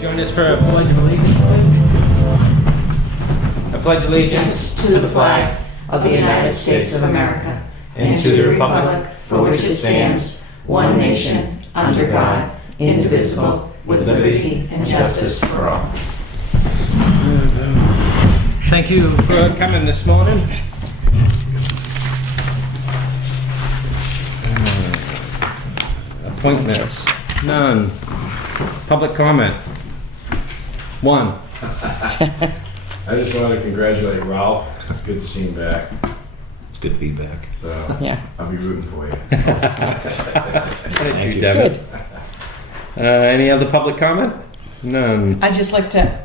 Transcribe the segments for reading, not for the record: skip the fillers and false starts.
Join us for a pledge of allegiance, please. I pledge allegiance to the flag of the United States of America and to the republic for which it stands, one nation, under God, indivisible, with liberty and justice for all. Thank you for coming this morning. Appointments, none. Public comment, one. I just want to congratulate Ralph. It's good to see him back. It's good feedback. So Yeah. I'll be rooting for you. Thank you, Devin. Good. Any other public comment? None. I'd just like to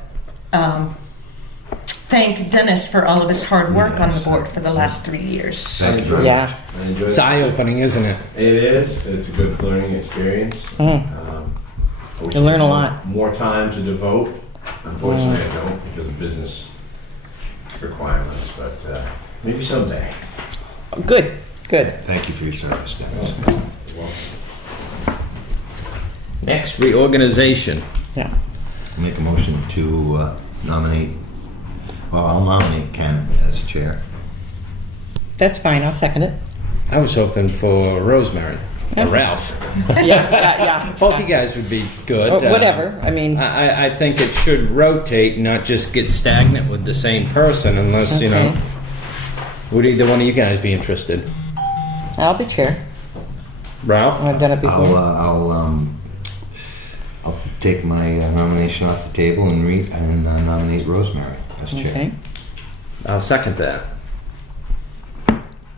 thank Dennis for all of his hard work on the board for the last 3 years. Thank you very Yeah. much. I enjoyed It's it. eye-opening, isn't it? It is. It's a good learning experience. Mm. I wish You learn I a had lot. More time to devote. Unfortunately, I don't because of business requirements, but maybe someday. Good, good. Thank you for your service, Dennis. Next, reorganization. Yeah. Make a motion to nominate, well, I'll nominate Ken as chair. That's fine. I'll second it. I was hoping for Rosemary or Ralph. Yeah. Both you guys would be good. Whatever. I mean, I think it should rotate, not just get stagnant with the same person, unless, you know, Okay. would either one of you guys be interested? I'll be chair. Ralph? I've done it before. I'll take my nomination off the table and nominate Rosemary as chair. Okay. I'll second that.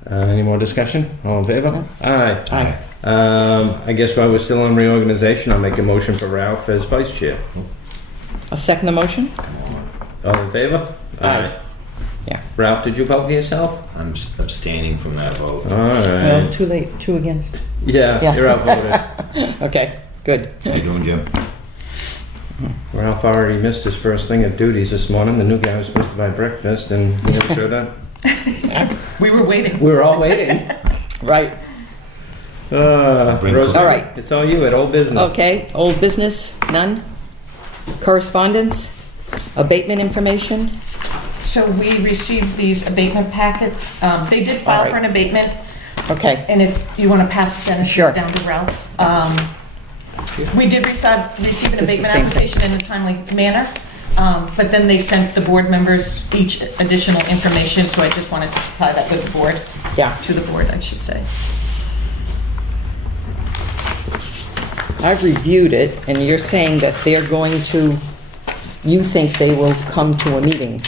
Any more discussion? All in favor? No. Aye. Aye. I guess while we're still on reorganization, I'll make a motion for Ralph as vice chair. I'll second the motion. All in favor? Aye. Yeah. Ralph, did you vote for yourself? I'm abstaining from that vote. All Well, right. too late. 2 against. Yeah, Yeah. you're outvoted. Okay. Good. How you doing, Jim? Ralph already missed his first thing of duties this morning. The new guy was supposed to buy breakfast, and he never showed up. We were waiting. We were all waiting. Right. Rosemary, All right. it's all you at Old Business. Okay. Old business. None. Correspondence. Abatement information. So we received these abatement packets. They did file All right. for an abatement, Okay. and if you want to pass Dennis Sure. down to Ralph. We did receive an It's the abatement same thing. application in a timely manner, but then they sent the board members each additional information, so I just wanted to supply that with the board, Yeah. to the board, I should say. I've reviewed it, and you're saying that they're going to. You think they will come to a meeting?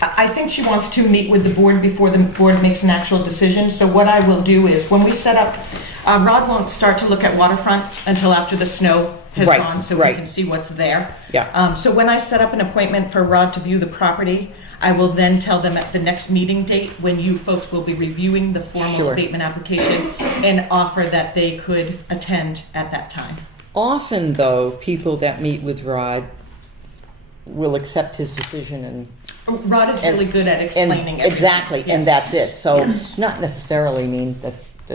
I think she wants to meet with the board before the board makes an actual decision. So what I will do is, when we set up, Rod won't start to look at waterfront until after the snow has Right, gone, so right. we can see what's there. Yeah. So when I set up an appointment for Rod to view the property, I will then tell them at the next meeting date, when you folks will be reviewing the formal Sure. abatement application, and offer that they could attend at that time. Often, though, people that meet with Rod will accept his decision and Rod is really good at explaining everything. exactly, and Yes. that's it. So, not necessarily means that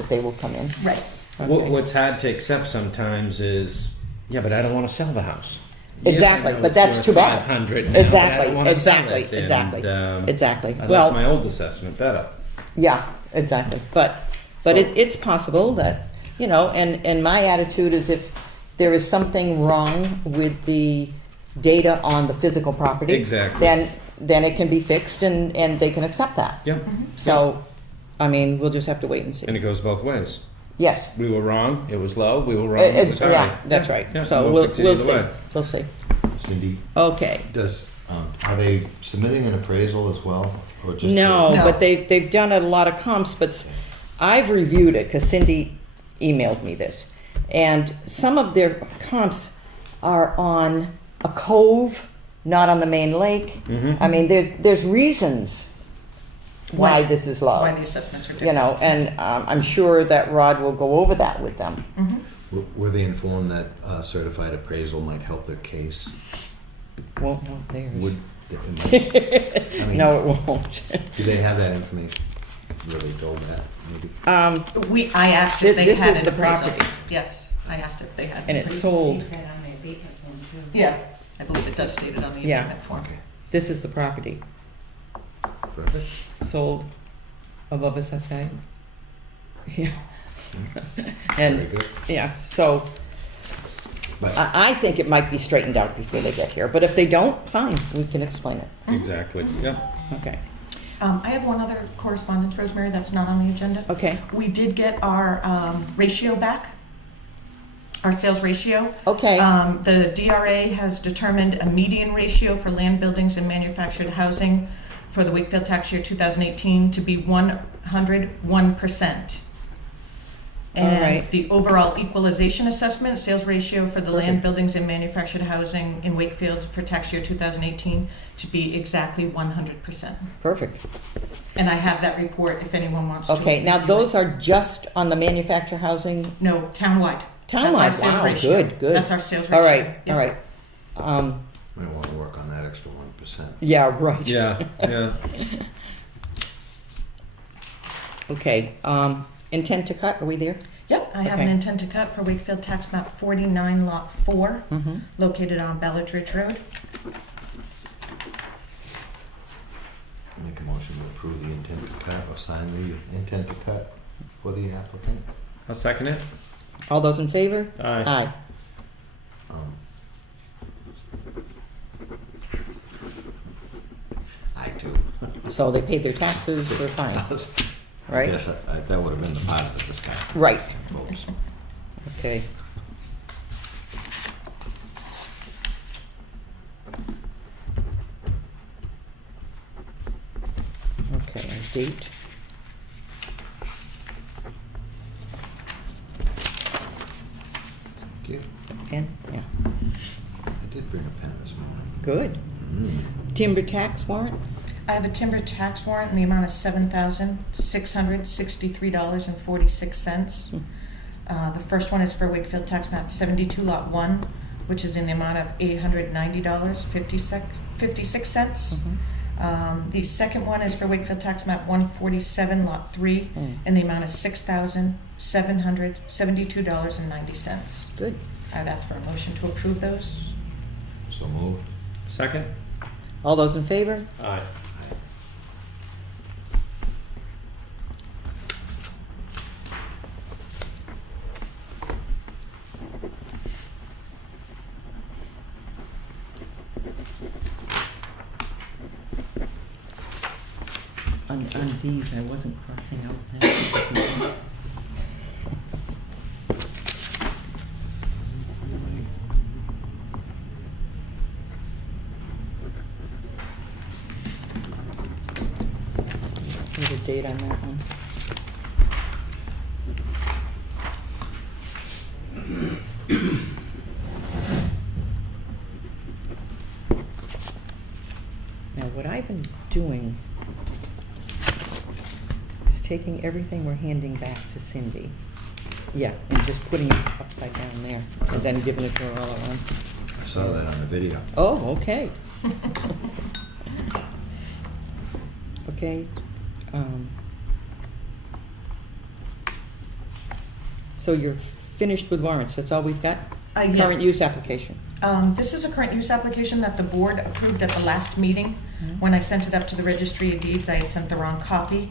they will come in. Right. Okay. What's hard to accept sometimes is, yeah, but I don't want to sell the house. Exactly, Yes, I know but it's that's worth too bad. 500 now, but I Exactly, don't want to sell exactly, it, and, exactly, exactly. I Well, like my old assessment better. yeah, exactly. But it's possible that, you know, and my attitude is if there is something wrong with the data on the physical property, Exactly. then it can be fixed and they can accept that. Yeah. So, I mean, we'll just have to wait and see. And it goes both ways. Yes. We were wrong, it was low, we were wrong, it was high. Yeah, that's right. Yeah, So we'll we'll fix it see. either way. We'll see. Cindy, Okay. are they submitting an appraisal as well? Or just No, No. but they've done a lot of comps, but I've reviewed it because Cindy emailed me this. And some of their comps are on a cove, not on the main lake. I mean, there's reasons why this is low. Why the assessments are You different. know, and I'm sure that Rod will go over that with them. Were they informed that certified appraisal might help their case? Won't help theirs. Would, I mean, No, it won't. do they have that information? Really told that, maybe? I asked if they This had is an the appraisal. property. Yes, I asked if they had. And an it's appraisal. sold. Yeah, I believe it does state it on the Yeah. abatement form. Okay, This is the property perfect. sold above assessed value. Yeah. Very And, good. yeah, so But I think it might be straightened out before they get here, but if they don't, fine, we can explain it. Exactly, yep. Okay, I have one other correspondence, Rosemary, that's not on the agenda. okay, We did get our ratio back, our sales ratio. okay, The DRA has determined a median ratio for land buildings and manufactured housing for the Wakefield tax year 2018 to be 101%. All And right. the overall equalization assessment, sales ratio for the land Perfect. buildings and manufactured housing in Wakefield for tax year 2018 to be exactly 100%. perfect. And I have that report if anyone wants to. Okay, now review those it. are just on the manufactured housing? No, townwide. That's our Townwide, sales wow, ratio. good, good. That's our sales ratio. All right, Yep. all right. we want to work on that extra 1%. Yeah, right. Yeah, yeah. Okay, intent to cut, are we there? Yep, I have an Okay. intent to cut for Wakefield Tax Map 49, Lot 4, Mm-hmm. located on Ballard Ridge Road. Make a motion to approve the intent to cut or sign the intent to cut for the applicant. I'll second it. All those in favor? Aye. Aye. Um, I too. So they paid their taxes, they're fine, I right? guess that would have been the part of the discussion, Right, folks. okay. Okay, our date. Thank you. Pen? Yeah, I did bring a pen this morning. good. Timber tax warrant? I have a timber tax warrant in the amount of $7,663.46. The first one is for Wakefield Tax Map 72, Lot 1, which is in the amount of $890.56. The second one is for Wakefield Tax Map 147, Lot 3, in the amount of $6,772.90. Good. I'd ask for a motion to approve those. So moved. Second? All those in favor? Aye. On these, I wasn't crossing out that. Need a date on that one. Now, what I've been doing is taking everything we're handing back to Cindy. Yeah, and just putting it upside down there, and then giving it to her all at once. I saw that on the video. Oh, okay. Okay. So you're finished with warrants, that's all we've got? Yeah. Current use application. This is a current use application that the board approved at the last meeting. When I sent it up to the registry of deeds, I had sent the wrong copy.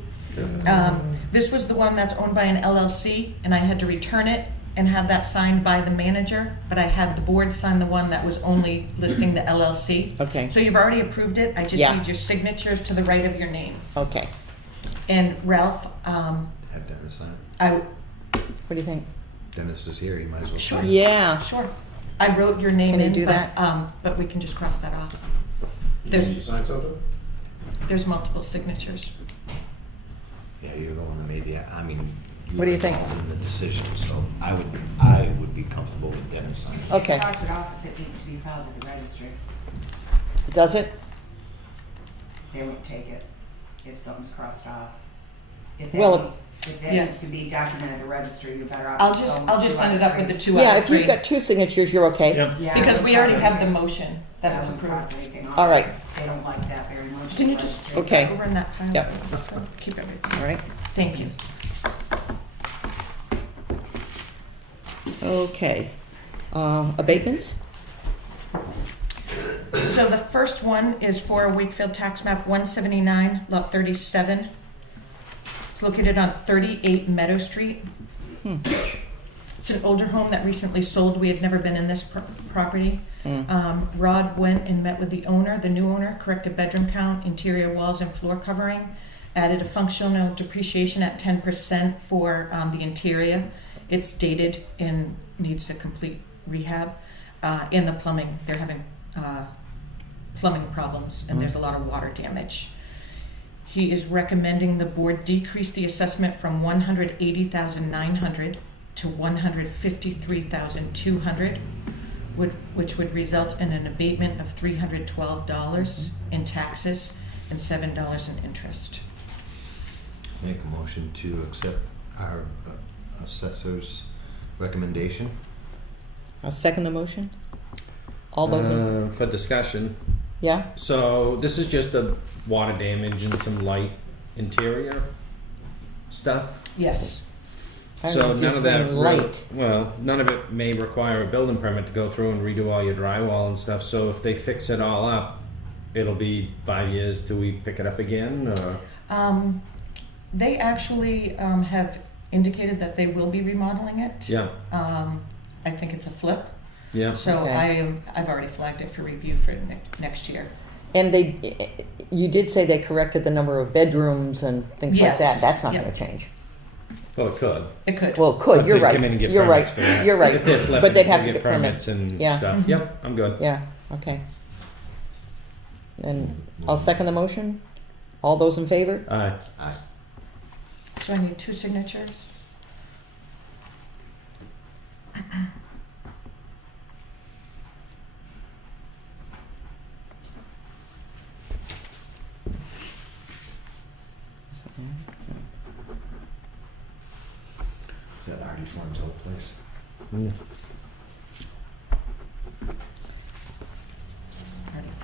This was the one that's owned by an LLC, and I had to return it and have that signed by the manager, but I had the board sign the one that was only listing the LLC. Okay. So you've already approved it, I just Yeah. need your signatures to the right of your name. Okay. And Ralph, Have Dennis sign. What do you think? Dennis is here, he might as well Sure. sign. Yeah. Sure, I wrote your name Can you in, do that? but we can just cross that off. You There's- need to sign something? There's multiple signatures. Yeah, you're the one that made the, I mean. What do you think? were involved in the decision, so I would be comfortable with Dennis signing. Okay. Cross it off if it needs to be filed at the registry. Does it? They won't take it if something's crossed off. If that Well, needs, if that yeah. needs to be documented at the registry, you're better off. I'll just send it up with the 2 Yeah, out of if you've 3. got 2 signatures, you're okay? Yep. Yeah, Because I we wouldn't already cross have the anything. motion I that was wouldn't cross approved. anything off. All right. They don't like that very much. Can you at the just registry. put Okay. that over in that pile? Yep. Keep everything. All right. Thank you. Okay. Abatements? So the first one is for Wakefield Tax Map 179, Lot 37. It's located on 38 Meadow Street. It's an older home that recently sold. We had never been in this property. Rod went and met with the owner, the new owner, corrected bedroom count, interior walls and floor covering, added a functional depreciation at 10% for the interior. It's dated and needs a complete rehab. In the plumbing, they're having plumbing problems and there's a lot of water damage. He is recommending the board decrease the assessment from $180,900 to $153,200, which would result in an abatement of $312 in taxes and $7 in interest. Make a motion to accept our assessor's recommendation. I'll second the motion. All those in, For discussion. yeah? So this is just the water damage and some light interior stuff. Yes. I So don't know, none just of that, one light. well, none of it may require a building permit to go through and redo all your drywall and stuff. So if they fix it all up, it'll be 5 years till we pick it up again, or? They actually have indicated that they will be remodeling it. Yeah, I think it's a flip. yeah. So Okay. I've already flagged it for review for next year. And you did say they corrected the number of bedrooms and things like Yes. that. That's not Yep. going to change. Well, it could. It could. Well, it could. But You're they'd right. come in and get You're right. permits for that. You're right. If they're flipping, But they'd have they'll to get permits. and Yeah. stuff. Mhm. Yep, I'm good. Yeah. Okay. And I'll second the motion. All those in favor? Aye. Aye. So I need 2 signatures. Is that Artie Flum's old place? Mm.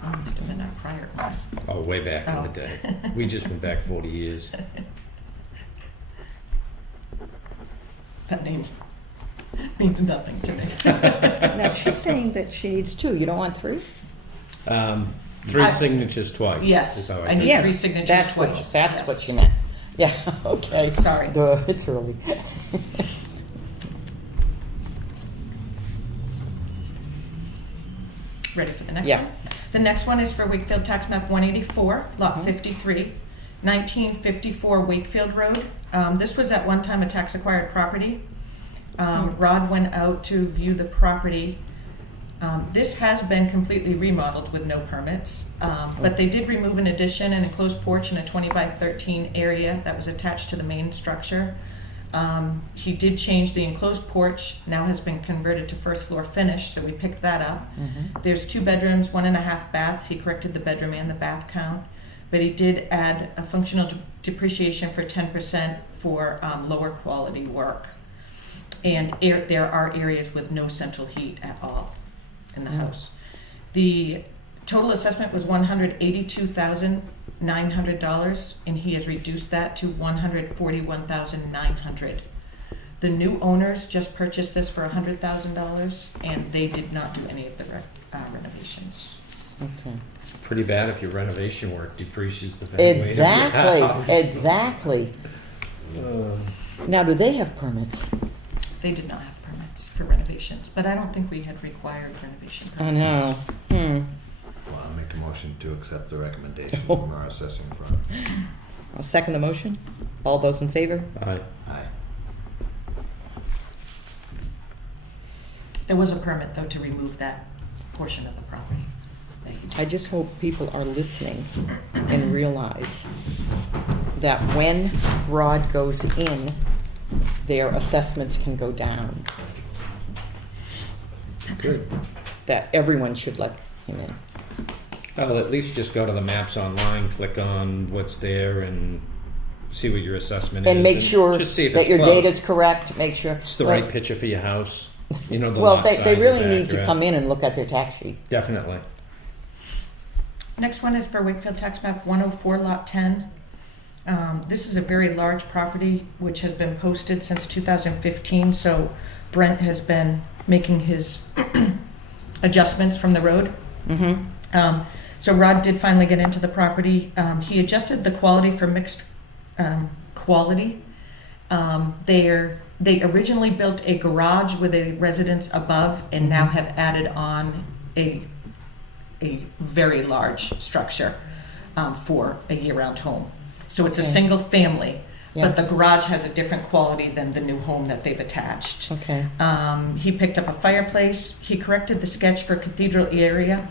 Already must have been our prior one. Oh, way back in the day. We just went back 40 years. That name means nothing to me. Now, she's saying that she needs 2. You don't want 3? 3 signatures twice. Yes, is how I need Yes, 3 signatures that's twice. What, that's Yes. what you meant. Yeah, okay. Sorry. Duh, it's early. Ready for the next Yeah. one? The next one is for Wakefield Tax Map 184, Lot 53, 1954 Wakefield Road. This was at one time a tax-acquired property. Rod went out to view the property. This has been completely remodeled with no permits, but they did remove an addition and enclosed porch in a 20 by 13 area that was attached to the main structure. He did change the enclosed porch, now has been converted to first floor finish, so we picked that up. There's 2 bedrooms, 1.5 baths. He corrected the bedroom and the bath count, but he did add a functional depreciation for 10% for lower quality work. And there are areas with no central heat at all in the house. The total assessment was $182,900, and he has reduced that to $141,900. The new owners just purchased this for $100,000, and they did not do any of the renovations. Okay. It's pretty bad if your renovation work depreciates the value of your house. Exactly, exactly. Now, do they have permits? They did not have permits for renovations, but I don't think we had required renovation I permits. know. Well, I'll make a motion to accept the recommendation from our assessing firm. I'll second the motion. All those in favor? Aye. Aye. There was a permit, though, to remove that portion of the property that he did. I just hope people are listening and realize that when Rod goes in, their assessments can go down. Good. That everyone should let him in. Well, at least just go to the maps online, click on what's there, and see what your assessment is. And make sure just see if that it's your close. data's correct, make sure. It's the right picture for your house. You know, the Well, lot they size really is need to accurate. come in and look at their tax sheet. Definitely. Next one is for Wakefield Tax Map 104, Lot 10. This is a very large property which has been posted since 2015, so Brent has been making his adjustments from the road. So Rod did finally get into the property. He adjusted the quality for mixed quality. They originally built a garage with a residence above and now have added on a very large structure for a year-round home. So it's a Okay. single family, Yeah. but the garage has a different quality than the new home that they've attached. Okay. He picked up a fireplace. He corrected the sketch for cathedral area.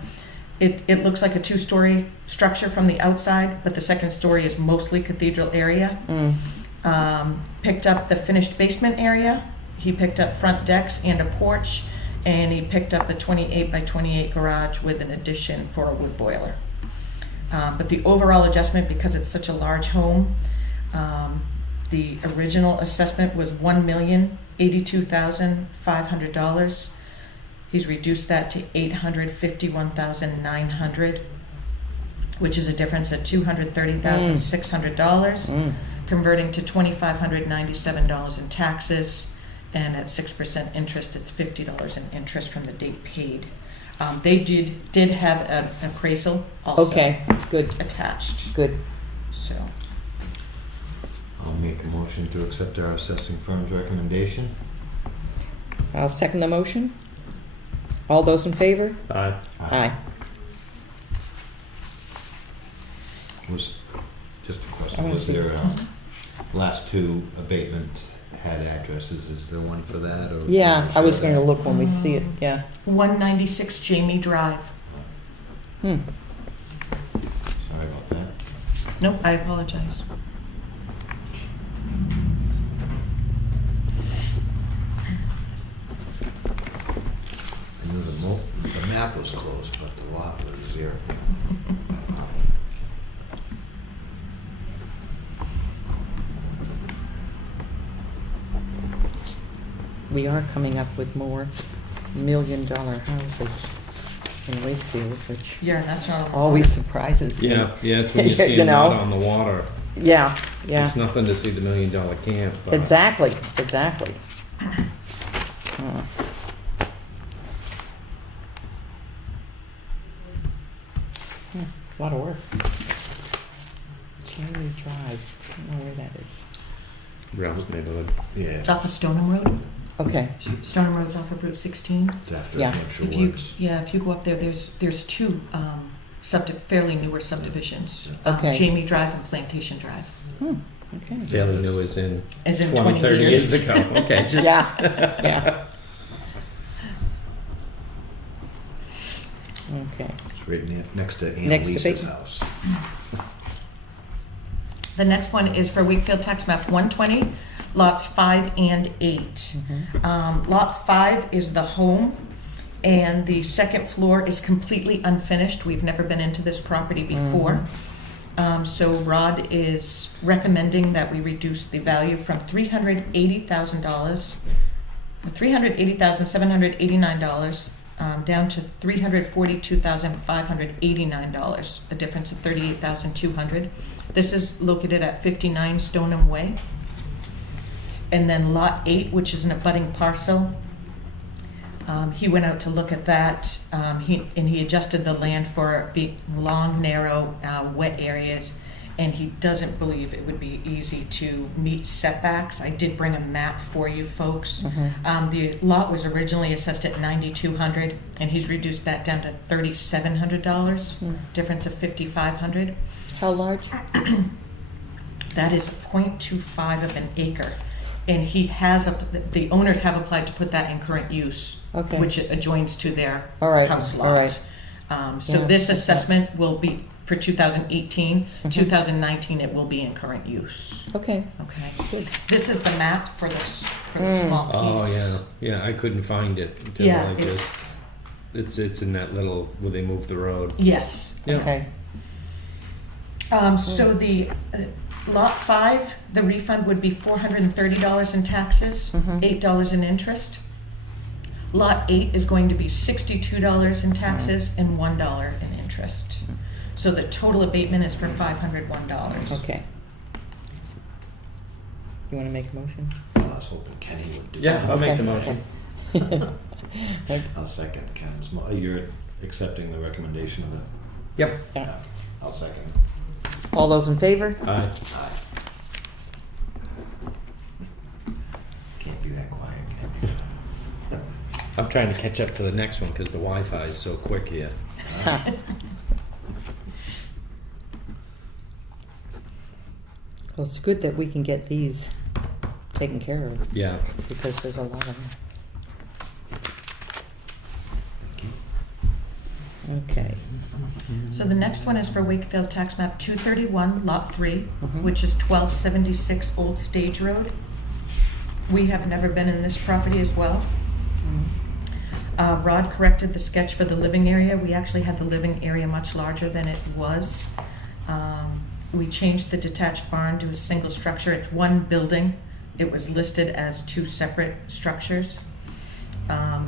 It looks like a two-story structure from the outside, but the second story is mostly cathedral area. Picked up the finished basement area. He picked up front decks and a porch, and he picked up a 28 by 28 garage with an addition for a wood boiler. But the overall adjustment, because it's such a large home, the original assessment was $1,082,500. He's reduced that to $851,900, which is a difference of $230,600, converting to $2,597 in taxes, and at 6% interest, it's $50 in interest from the date paid. They did have an appraisal also Okay, good, attached. good. So, I'll make a motion to accept our assessing firm's recommendation. I'll second the motion. All those in favor? Aye. Aye. Was, just a I question, wanna was see. there, last two abatements had addresses, is there one for that, or? Yeah, I was going to look when we see it, yeah. 196 Jamie Drive. Hmm. Sorry about that. Nope, I apologize. I knew the map was close, but the lot was zero. We are coming up with more million-dollar houses in Wakefield, which Yeah, that's not. always surprises me. Yeah, it's when you see You a lot know? on the water. Yeah, yeah. It's nothing to see the $1 million camp. But Exactly, exactly. A lot of work. Cherry Drive, I don't know where that is. Rouse neighborhood. Yeah, It's off of Stoneham Road. Okay, Stoneham Road's off of Route 16. it's after Yeah. Hampshire If you, Woods. if you go up there, there's two fairly newer subdivisions. Okay. Jamie Drive and Plantation Drive. okay. Fairly new as in As in 20, 30 years years. ago. Okay, just Yeah, yeah. Okay, It's right next to Next to Annalise's Bateman. house. The next one is for Wakefield Tax Map 120, lots 5 and 8. Lot 5 is the home, and the second floor is completely unfinished. We've never been into this property before. So Rod is recommending that we reduce the value from $380,789 down to $342,589, a difference of $38,200. This is located at 59 Stoneham Way. And then Lot 8, which is an abutting parcel, he went out to look at that. He adjusted the land for being long, narrow, wet areas, and he doesn't believe it would be easy to meet setbacks. I did bring a map for you folks. The lot was originally assessed at $9,200, and he's reduced that down to $3,700, difference of $5,500. how large? That is 0.25 of an acre. And he has, the owners have applied to put that in current use, Okay. which adjoins to their All right, house all right. lot. So Yeah, this okay. assessment will be for 2018. 2019, it will be in current use. Okay, Okay. good. This is the map for the small piece. Oh yeah. I couldn't find it until Yeah, I just. It's in that little where they moved the road. Yes. Yeah. Okay, So the lot 5, the refund would be $430 in taxes, $8 in interest. Lot 8 is going to be $62 in taxes and $1 in interest. So the total abatement is for $501. okay. You want to make a motion? I was hoping Kenny would do Yeah, I'll something. make the Okay. motion. I'll second Ken's, you're accepting the recommendation of the. Yep. Yeah. I'll second. All those in favor? Aye. Aye. Can't be that quiet, can you? I'm trying to catch up to the next one because the Wi-Fi is so quick here. Well, it's good that we can get these taken care of, Yeah. because there's a lot of them. Okay. So the next one is for Wakefield Tax Map 231, Lot 3, Mhm. which is 1276 Old Stage Road. We have never been in this property as well. Rod corrected the sketch for the living area. We actually had the living area much larger than it was. We changed the detached barn to a single structure. It's one building. It was listed as two separate structures.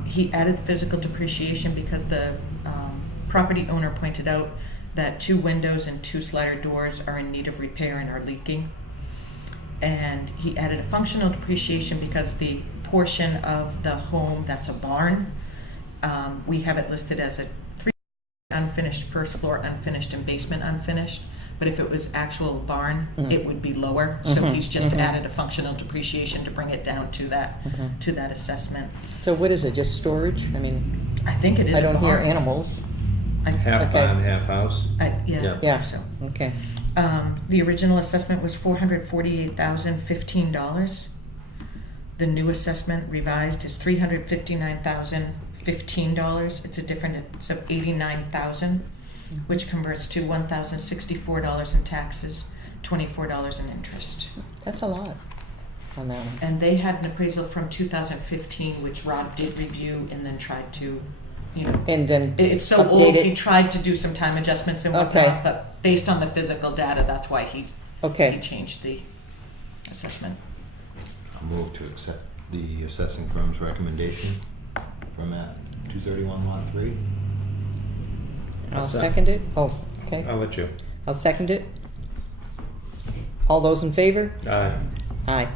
He added physical depreciation because the property owner pointed out that 2 windows and 2 slider doors are in need of repair and are leaking. And he added a functional depreciation because the portion of the home that's a barn, we have it listed as a 3 unfinished, first floor unfinished, and basement unfinished. But if it was actual barn, it would be lower. So he's just added a functional depreciation to bring it down to that assessment. So what is it, just storage? I mean, I think it is I a don't hear barn. animals. Half Okay. barn, half house. Yeah, Yeah. I Yeah. think so. Okay. The original assessment was $448,015. The new assessment revised is $359,015. It's a difference of $89,000, which converts to $1,064 in taxes, $24 in interest. That's a lot on that one. And they had an appraisal from 2015, which Rod did review and then tried to, And then it's so update old, it. he tried to do some time adjustments and whatnot, Okay. but based on the physical data, that's why he Okay. changed the assessment. I'll move to accept the assessing firm's recommendation for map 231 lot 3. I'll Sec- second it. Oh, okay. I'll let you. I'll second it. All those in favor? Aye. Aye.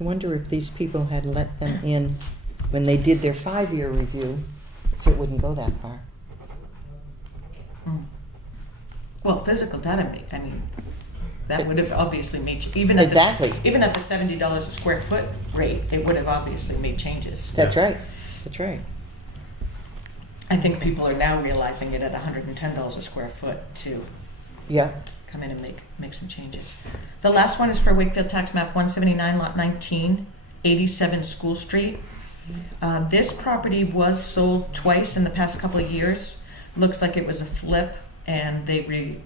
I wonder if these people had let them in when they did their 5-year review, so it wouldn't go that far. Well, physical data, that would have obviously made, even at Exactly. even at the $70 a square foot rate, it would have obviously made changes. That's right. That's right. I think people are now realizing it at $110 a square foot to Yeah. come in and make some changes. The last one is for Wakefield Tax Map 179, Lot 19, 87 School Street. This property was sold twice in the past couple of years. Looks like it was a flip, and they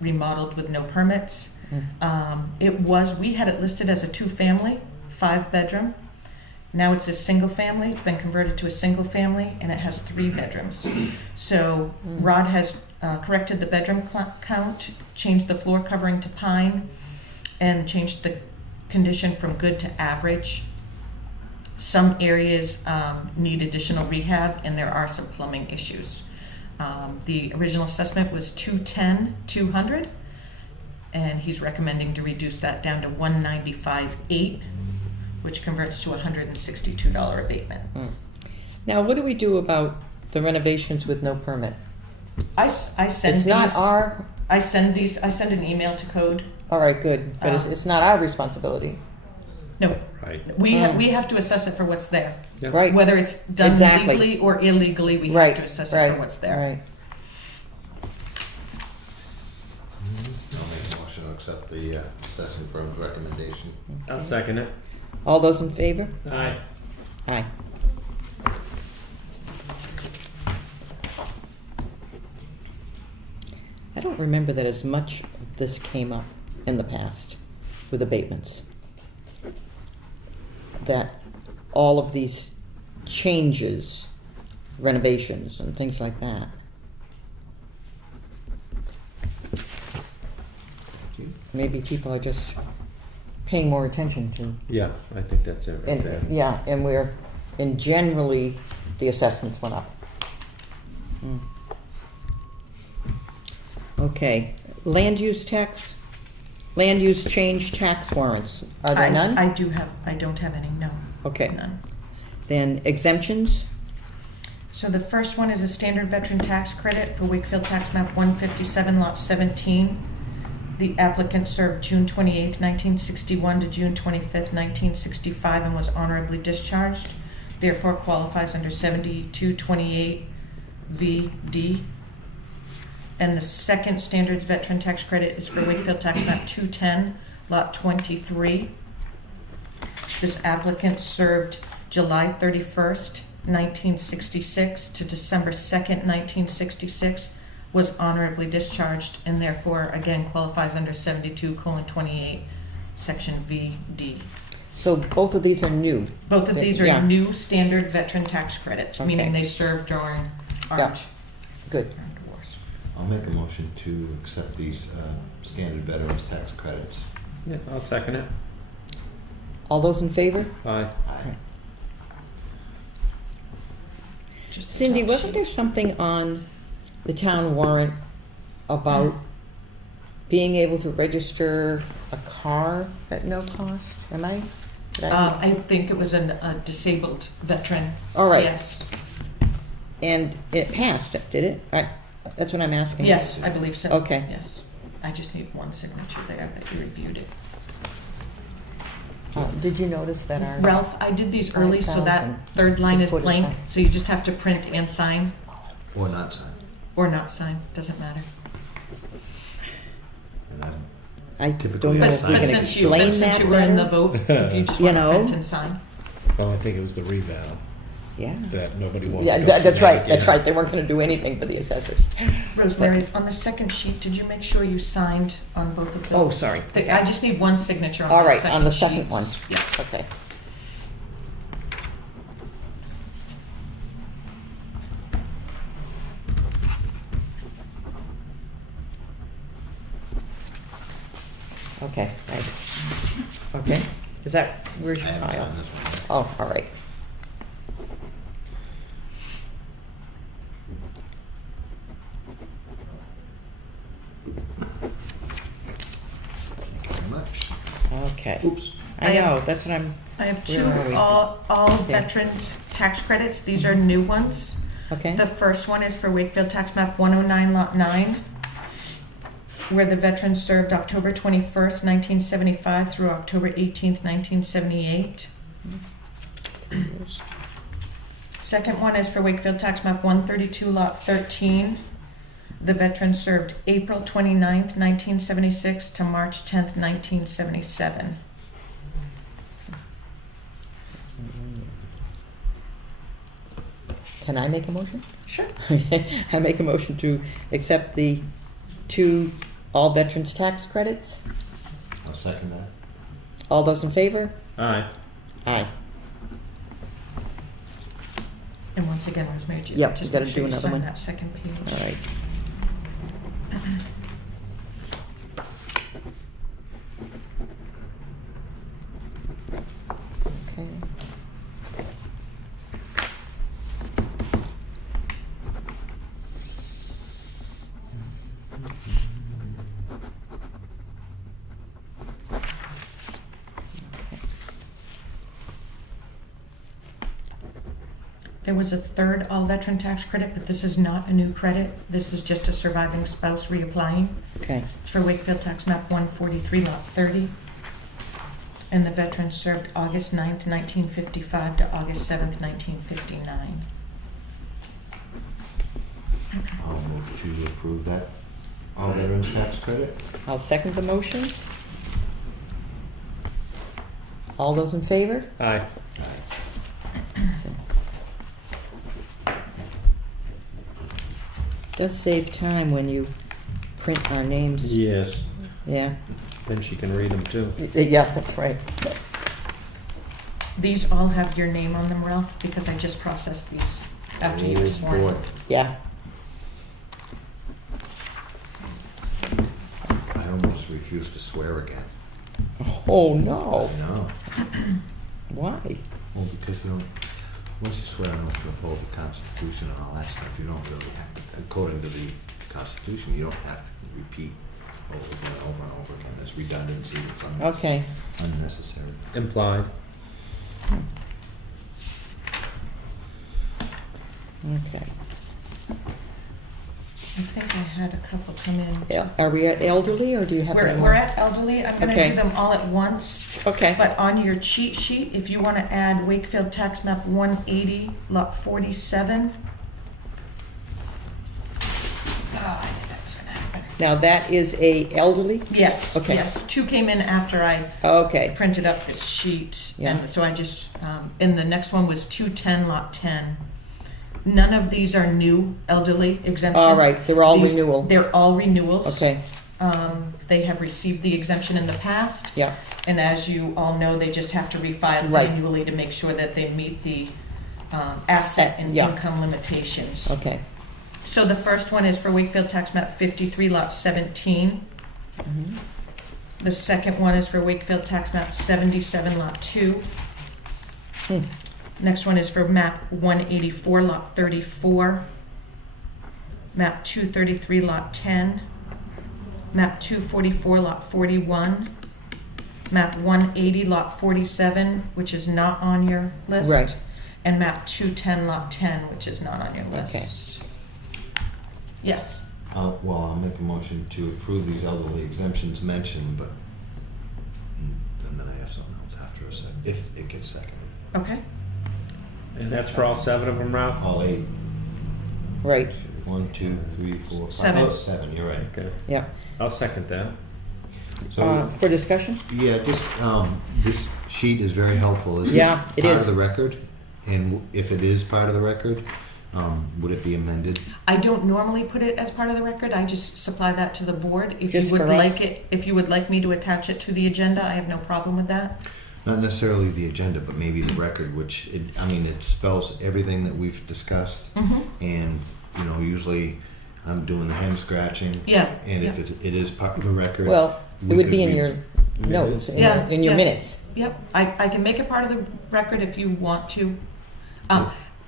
remodeled with no permits. We had it listed as a 2-family, 5-bedroom. Now it's a single family. It's been converted to a single family, and it has 3 bedrooms. So Rod has corrected the bedroom count, changed the floor covering to pine, and changed the condition from good to average. Some areas need additional rehab, and there are some plumbing issues. The original assessment was $210,200, and he's recommending to reduce that down to $195,800, which converts to $162 abatement. Now, what do we do about the renovations with no permit? I send It's these. not our. I send an email to code. All right, good. But it's not our responsibility. No, Right. we have to assess it for what's there. Yep. Right. Whether it's done Exactly. legally or illegally, we Right. have to assess it Right. for what's there. Right. I'll make a motion to accept the assessing firm's recommendation. I'll second it. All those in favor? Aye. Aye. I don't remember that as much of this came up in the past with abatements. That all of these changes, renovations and things like that. Maybe people are just paying more attention to. Yeah, I think that's it right there. And, yeah, and generally, the assessments went up. Okay, land use change tax warrants, are there none? I don't have any, no. Okay, None. then exemptions, So the first one is a standard veteran tax credit for Wakefield Tax Map 157, Lot 17. The applicant served June 28, 1961 to June 25, 1965 and was honorably discharged. Therefore qualifies under 7228 VD. And the second standards veteran tax credit is for Wakefield Tax Map 210, Lot 23. This applicant served July 31st, 1966 to December 2nd, 1966, was honorably discharged, and therefore, again, qualifies under 72:28, Section VD. so both of these are new. Both of these are Yeah. new standard veteran tax credits, meaning Okay. they served during Yeah. armed Good. wars. I'll make a motion to accept these standard veterans tax credits. Yeah, I'll second it. All those in favor? Aye. Aye. Just the Cindy, top wasn't sheet. there something on the town warrant about being able to register a car at no cost? Am I? did I- I think it was a disabled veteran. All right. Yes, And it passed, did it? That's what I'm asking. yes, I believe so. Okay. Yes. I just need one signature there that you reviewed it. Did you notice that our? Ralph, I did these early, so 5,000. that third line Just is put it blank, aside. so you just have to print and sign, Or not sign. or not sign, doesn't matter. And I'm I Typically don't know I if sign you it. can Since you explain that were in the better. vote, if you just You want to know? print and sign. Well, I think it was the revow Yeah. that nobody wanted Yeah, to go that's through right, that's again. right. They weren't gonna do anything for the assessors. Rosemary, on the second sheet, did you make sure you signed on both of those? Oh, sorry. I just need one signature on All the right, second on the second one. sheets. Yeah. Okay. Okay, thanks. Okay, is that, where's I your haven't file? signed this one yet. Oh, all right. Thank you very much. Okay. Oops. I know, that's what I'm, I have Where two are we? all veterans tax credits. These are new ones. okay. The first one is for Wakefield Tax Map 109, Lot 9, where the veteran served October 21st, 1975 through October 18th, 1978. Second one is for Wakefield Tax Map 132, Lot 13. The veteran served April 29th, 1976 to March 10th, 1977. Can I make a motion? Sure. I make a motion to accept the two all veterans tax credits. I'll second that. All those in favor? Aye. Aye. And once again, Rosemary, Yep, just you gotta make sure do you another sign one. that second page. All right. Okay. There was a third all-veteran tax credit, but this is not a new credit. This is just a surviving spouse reapplying. Okay. It's for Wakefield Tax Map 143, Lot 30. And the veteran served August 9th, 1955 to August 7th, 1959. I'll move to approve that all veterans tax credit. I'll second the motion. All those in favor? Aye. Does save time when you print our names. Yes. Yeah. Then she can read them too. Yeah, that's right. These all have your name on them, Ralph, because I just processed these after you were Oh, sworn. boy. Yeah. I almost refuse to swear again. Oh, Oh, no. No. Why? Well, because you don't, once you swear an oath to uphold the Constitution and all that stuff, you don't really, according to the Constitution, you don't have to repeat over and over and over again. It's redundancy, it's Okay. unnecessary. Implied. Okay. I think I had a couple come in. Yeah, are we at elderly, or do you have any We're more? at elderly. I'm gonna Okay. do them all at once. Okay. But on your cheat sheet, if you want to add Wakefield Tax Map 180, Lot 47. Oh, I knew that was going to happen. Now, that is a elderly? Yes, Okay. yes. Two came in after I Okay. printed up this sheet. Yeah. And so I just, and the next one was 210, Lot 10. None of these are new elderly exemptions. All right, they're all These- renewal. They're all renewals. Okay, They have received the exemption in the past. yeah, And as you all know, they just have to refile Right. annually to make sure that they meet the asset and Yeah. income limitations. okay. So the first one is for Wakefield Tax Map 53, Lot 17. Mhm. The second one is for Wakefield Tax Map 77, Lot 2. Hmm. Next one is for Map 184, Lot 34. Map 233, Lot 10. Map 244, Lot 41. Map 180, Lot 47, which is not on your list. Right. And map 210, Lot 10, which is not on your Okay. list. Yes. I'll make a motion to approve these elderly exemptions mentioned, but, and then I have something else after a second, if it gets seconded. Okay. And that's for all 7 of them, Ralph? All 8. Right, 1, 2, 3, 4, 5. Seven. Oh, 7, you're right. Okay, yeah. I'll second that. So, For discussion? yeah, just, this sheet is very helpful. Is Yeah, this it part is. of the record? And if it is part of the record, would it be amended? I don't normally put it as part of the record. I just supply that to the board. If Just you would for us? like it, if you would like me to attach it to the agenda, I have no problem with that. Not necessarily the agenda, but maybe the record, which, it spells everything that we've discussed. And, usually I'm doing the hand scratching. Yeah. And if it is part of the record. Well, it we would could be in re- your notes, in Yeah, your yeah. minutes. Yep. I can make it part of the record if you want to.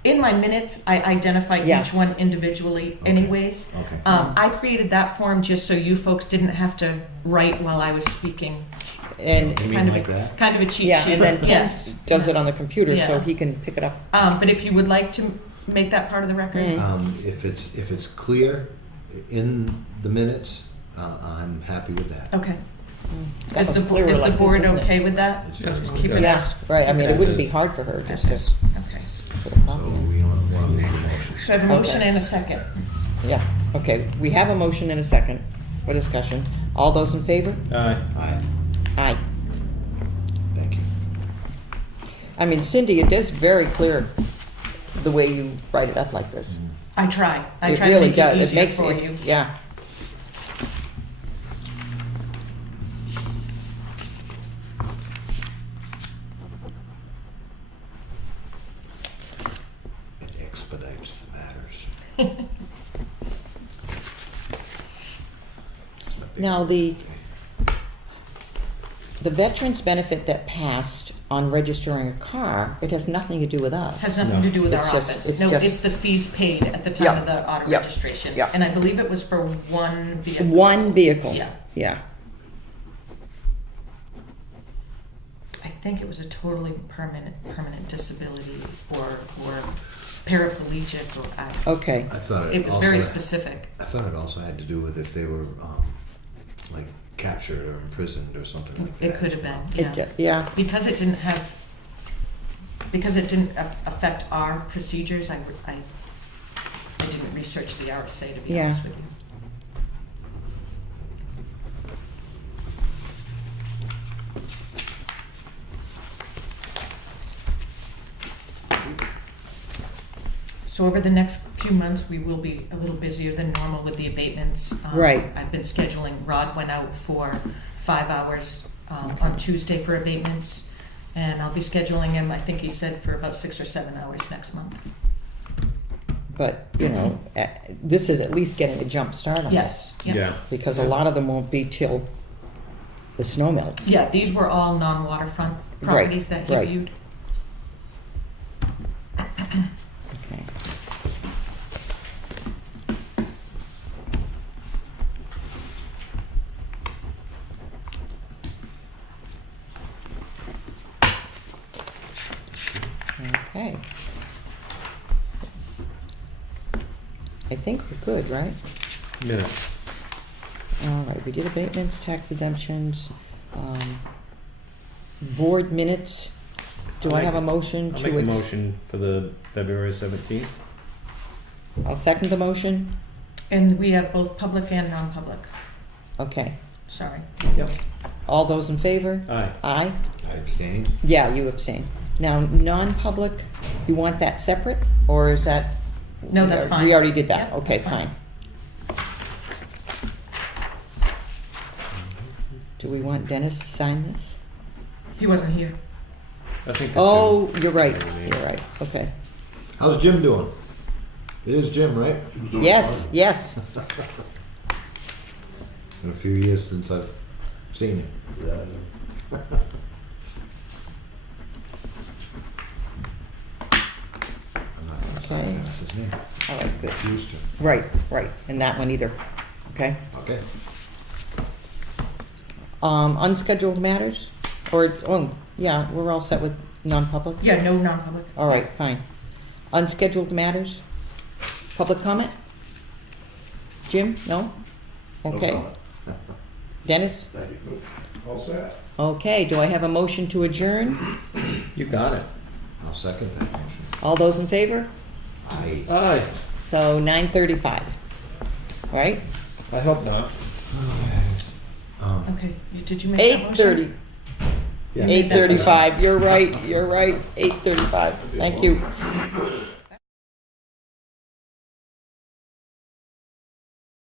In my minutes, I identify Yeah. each one individually Okay. anyways. Okay. I created that form just so you folks didn't have to write while I was speaking. And, You kind mean of like a- that? Kind of a cheat yeah, sheet. and then Ken Yes. does it on the computer, so Yeah. he can pick it up. But if you would like to make that part of the record, If it's clear in the minutes, I'm happy with that. okay. That Is was the clearer is like the this, board isn't it? okay with that? It's Yeah. Just keep it Yeah, as. right, I mean, it As wouldn't be is. hard for her as just to. is. Okay. put a So copy in. we want to make a motion. So I have a motion and a second. Yeah, okay, we have a motion and a second for discussion. All those in favor? Aye. Aye, Aye. thank you. I mean, Cindy, it is very clear the way you write it up like this. I try. I It try to really make does. it It easier makes for it, you. yeah. It expedites the matters. It's my big- Now, the veterans benefit that passed on registering a car, it has nothing to do with us. Has nothing to do with It's our just- office. it's No, just- it's the fees paid at the time Yeah. of the auto Yeah. registration. Yeah. And I believe it was for one vehicle. One vehicle. Yeah. Yeah. I think it was a totally permanent disability or paraplegic or Okay. I thought it was very also, specific. I thought it also had to do with if they were, like captured or imprisoned or something like that. It could have as well. been, It yeah. di- Yeah, Because it didn't affect our procedures, I didn't research the RSA, to be Yeah. honest with you. So over the next few months, we will be a little busier than normal with the abatements. Right. I've been scheduling, Rod went out for 5 hours on Tuesday for abatements, and I'll be scheduling him, I think he said, for about 6 or 7 hours next month. but, this is at least getting a jump start on this. Yes, yeah. Yeah. Because a lot of them won't be till the snow melts. Yeah, these were all non-waterfront properties that he right. viewed. Okay. Okay. I think we're good, right? Minutes. All right, we did abatements, tax exemptions, board minutes. Do I have a motion I'll to? make a motion for the February 17th. I'll second the motion. And we have both public and non-public. Okay. Sorry. Yep. All those in favor? Aye. Aye? I abstain. Yeah, you abstain. Now, non-public, you want that separate, or is that? No, that's fine. We already did that. Yeah, Okay, that's fine. fine. Do we want Dennis to sign this? He wasn't here. I think the Oh, you're right. Yeah. You're right. Okay. How's Jim doing? It is Jim, right? Yes, yes. Been a few years since I've seen him. I'm not gonna sign Okay. that, that's his name. All right, good. Refused to. Right, right. And that one either. Okay. Okay. Unscheduled matters? Or, oh, yeah, we're all set with non-public? Yeah, no non-public. All right, fine. Unscheduled matters? Public comment? Jim? No? Okay. Dennis? All set. Okay, do I have a motion to adjourn? You got it. I'll second that motion. All those in favor? Aye. Aye. So 9:35. Right? I hope not. Okay, did you make that motion? 8:30. Yeah. 8:35, you're right, 8:35. Thank you.